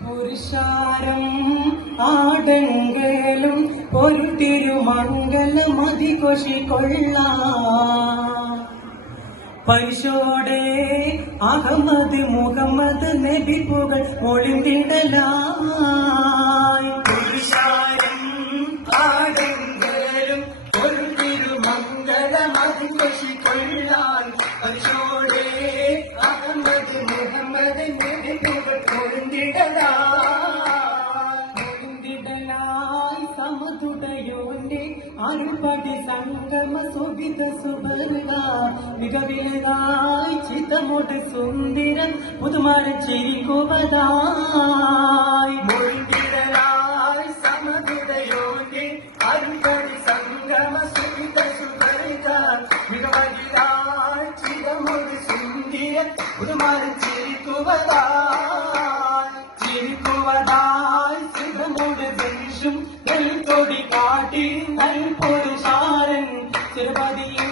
പുരുഷാരം ആടങ്കലും ഒരു തിരുമംഗലമതി കൊഷിക്കൊള്ള പരിശോടെ അഹമ്മദ് മുഹമ്മദ് നബി പുകൾ ഒളിന്തിടലായി പുരുഷാരം ആടങ്കലും ഒരു തിരുമംഗലമതി കൊഷിക്കൊള്ളാൻ പരിശോടെ അഹമ്മദ് മുഹമ്മദ് നബി പുകൾ ഒളിന്തിടലായി സമതുടയോന്റെ അരുപടി സംഗമ സുവിധ സുബർഗ മികവിലതായി ചിതമോട് സുന്ദരൻ പുതുമാരൻ ചിരിക്കുവതായി മൊഴിന്തിടലായി സമതുടയോന്റെ അരുപടി സംഗമ സുവിധ സുബർഗ മികവിലതായി ചിതമോട് സുന്ദരൻ പുതുമാരൻ ചിരിക്കുവതായി ചിതമോട് ദേശം തൊടി കാട്ടി നൽ പുരുഷാരൻ ചെറുപതിയും